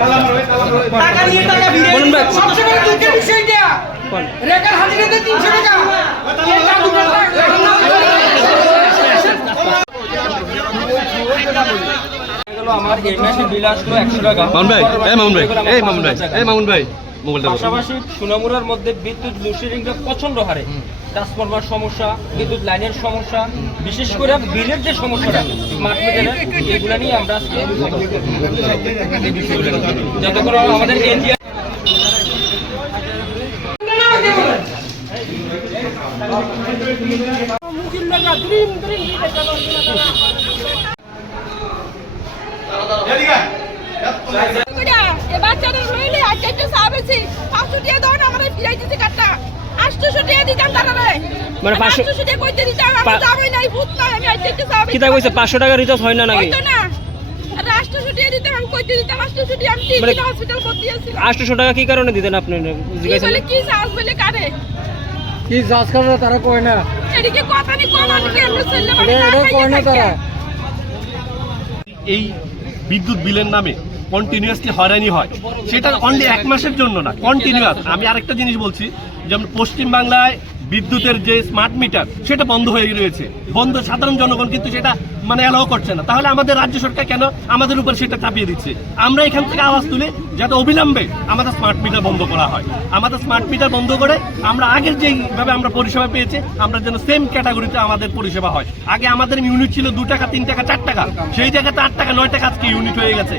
টাকা নিয়ে টাকা ফিরে সবচেয়ে বড় দুঃখের বিষয় এটা রেকার হাজিরাতে 300 টাকা এই জাদুঘর আমার এই মাসে বিল আসলো 100 টাকা। পাশাপাশি সোনামুড়ার মধ্যে বিদ্যুৎ লোডশেডিংটা প্রচন্ড হারে, ট্রান্সফরমার সমস্যা, বিদ্যুৎ লাইনের সমস্যা, বিশেষ করে বিলের যে সমস্যাটা স্মার্ট মিটারের, এগুলো নিয়ে আমরা আজকে যাতে করে আমাদের এনজিআর বাচ্চাদের রইলে আর যেটা সাবেছি 500 টাকা দাও না আমরা ফিরাই দিতে কাটটা 800 টাকা দিতাম তারারে মানে 500 টাকা কইতে দিতাম আমরা যাবই নাই ভূত নাই আমি আর যেটা সাবেছি কিটা কইছে 500 টাকা রিচার্জ হয় না নাকি? হইতো না আর 800 টাকা দিতাম আমি কইতে দিতাম 800 টাকা আমি 3 দিন হসপিটাল ভর্তি আছি। 800 টাকা কি কারণে দিতেন আপনি জিজ্ঞাসা বলে কি চার্জ বলে কাটে কি জাজ করে তারা কয় না এদিকে কথা নি কোন আনকে আমরা ছেলে মানে এটা কয় না তারা এই বিদ্যুৎ বিলের নামে কন্টিনিউয়াসলি হয়রানি হয়, সেটা অনলি 1 মাসের জন্য না, কন্টিনিউয়াস। আমি আরেকটা জিনিস বলছি, যেমন পশ্চিমবাংলায় বিদ্যুতের যে স্মার্ট মিটার সেটা বন্ধ হয়ে রয়েছে, বন্ধ, সাধারণ জনগণ কিন্তু সেটা মানে অ্যালাউ করছে না। তাহলে আমাদের রাজ্য সরকার কেন আমাদের উপর সেটা চাপিয়ে দিচ্ছে? আমরা এখান থেকে আওয়াজ তুলে যাতে অবিলম্বে আমাদের স্মার্ট মিটার বন্ধ করা হয়। আমাদের স্মার্ট মিটার বন্ধ করে আমরা আগের যেইভাবে আমরা পরিষেবা পেয়েছি আমরা যেন সেম ক্যাটাগরিতে আমাদের পরিষেবা হয়। আগে আমাদের ইউনিট ছিল 2 টাকা 3 টাকা 4 টাকা, সেই জায়গাতে 8 টাকা 9 টাকা আজকে ইউনিট হয়ে গেছে।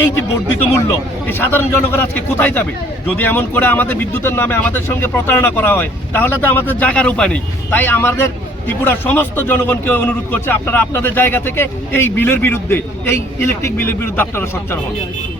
এই যে বর্ধিত মূল্য, এই সাধারণ জনগণ আজকে কোথায় যাবে? যদি এমন করে আমাদের বিদ্যুতের নামে আমাদের সঙ্গে প্রতারণা করা হয় তাহলে তো আমাদের জায়গার উপায় নেই। তাই আমাদের ত্রিপুরার সমস্ত জনগণকে অনুরোধ করছে, আপনারা আপনাদের জায়গা থেকে এই বিলের বিরুদ্ধে, এই ইলেকট্রিক বিলের বিরুদ্ধে আপনারা সোচ্চার হন।